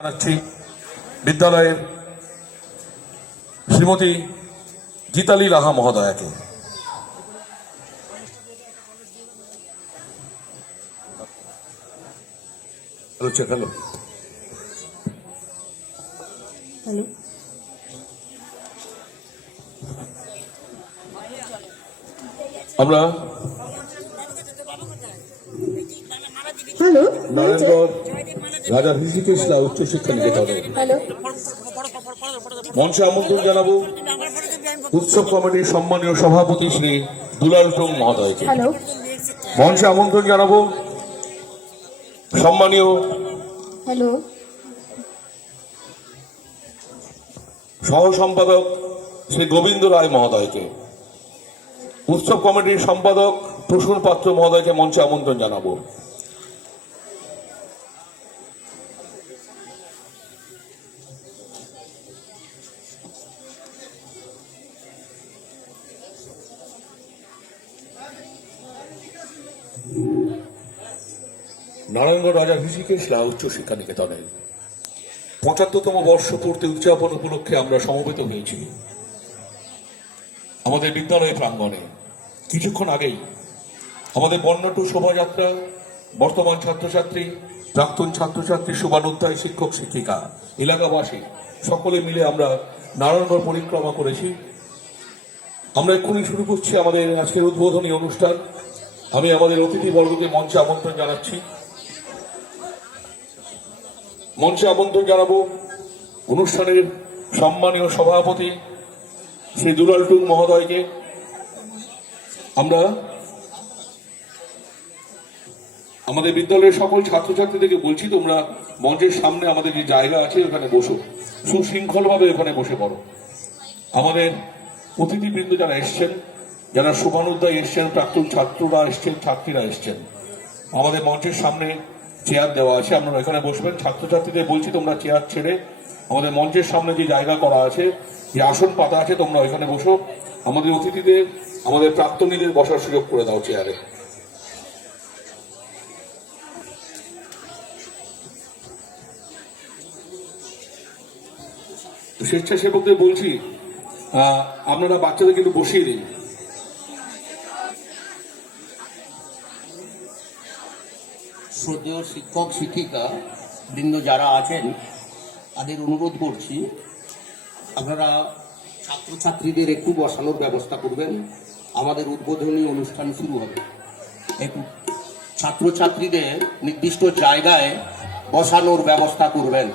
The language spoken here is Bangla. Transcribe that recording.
জানাচ্ছি বিদ্যালয়ের শ্রীমতী গীতালি লাহা মহোদয়াকে। হ্যালো আমরা নারায়ণগড় রাজা ঋষিকেশলা উচ্চশিক্ষা নিকেতনের মঞ্চে আমন্ত্রণ জানাবো উৎসব কমিটির সম্মানীয় সভাপতি শ্রী দুলাল টুং মহোদয়কে। মঞ্চে আমন্ত্রণ জানাবো সম্মানীয় সহ সম্পাদক শ্রী গোবিন্দ রায় মহোদয়কে। উৎসব কমিটির সম্পাদক প্রসূন পাত্র মহোদয়কে মঞ্চে আমন্ত্রণ জানাবো। নারায়ণগড় রাজা ঋষিকেশলা উচ্চশিক্ষা নিকেতনের ৭৫তম বর্ষ পূর্তি উদযাপন উপলক্ষে আমরা সমবেত হয়েছি আমাদের বিদ্যালয় প্রাঙ্গণে। কিছুক্ষণ আগেই আমাদের বর্ণাঢ্য শোভাযাত্রা, বর্তমান ছাত্রছাত্রী, প্রাক্তন ছাত্রছাত্রী, শুভানুধ্যায়ী শিক্ষক শিক্ষিকা, এলাকাবাসী সকলে মিলে আমরা নারায়ণগড় পরিক্রমা করেছি। আমরা এক্ষুনি শুরু করছি আমাদের আজকের উদ্বোধনী অনুষ্ঠান। আমি আমাদের অতিথিবর্গকে মঞ্চে আমন্ত্রণ জানাচ্ছি। মঞ্চে আমন্ত্রণ জানাবো অনুষ্ঠানের সম্মানীয় সভাপতি শ্রী দুলাল টুং মহোদয়কে। আমরা আমাদের বিদ্যালয়ের সকল ছাত্রছাত্রীদেরকে বলছি, তোমরা মঞ্চের সামনে আমাদের যে জায়গা আছে ওখানে বসো, সুশৃঙ্খলভাবে ওখানে বসে পড়ো। আমাদের অতিথিবৃন্দ যারা এসছেন, যারা শুভানুধ্যায়ী এসছেন, প্রাক্তন ছাত্ররা এসছেন, ছাত্রীরা এসছেন, আমাদের মঞ্চের সামনে চেয়ার দেওয়া আছে, আপনারা এখানে বসবেন। ছাত্রছাত্রীদের বলছি তোমরা চেয়ার ছেড়ে আমাদের মঞ্চের সামনে যে জায়গা করা আছে, যে আসন পাতা আছে, তোমরা ওইখানে বসো। আমাদের অতিথিদের, আমাদের প্রাক্তনীদের বসার সুযোগ করে দাও চেয়ারে। স্বেচ্ছাসেবকদের বলছি আপনারা বাচ্চাদের কিন্তু বসিয়ে দিন। শ্রদ্ধেয় শিক্ষক শিক্ষিকা বৃন্দ যারা আছেন তাদের অনুরোধ করছি, আপনারা ছাত্রছাত্রীদের একটু বসানোর ব্যবস্থা করবেন। আমাদের উদ্বোধনী অনুষ্ঠান শুরু হবে, একটু ছাত্রছাত্রীদের নির্দিষ্ট জায়গায় বসানোর ব্যবস্থা করবেন।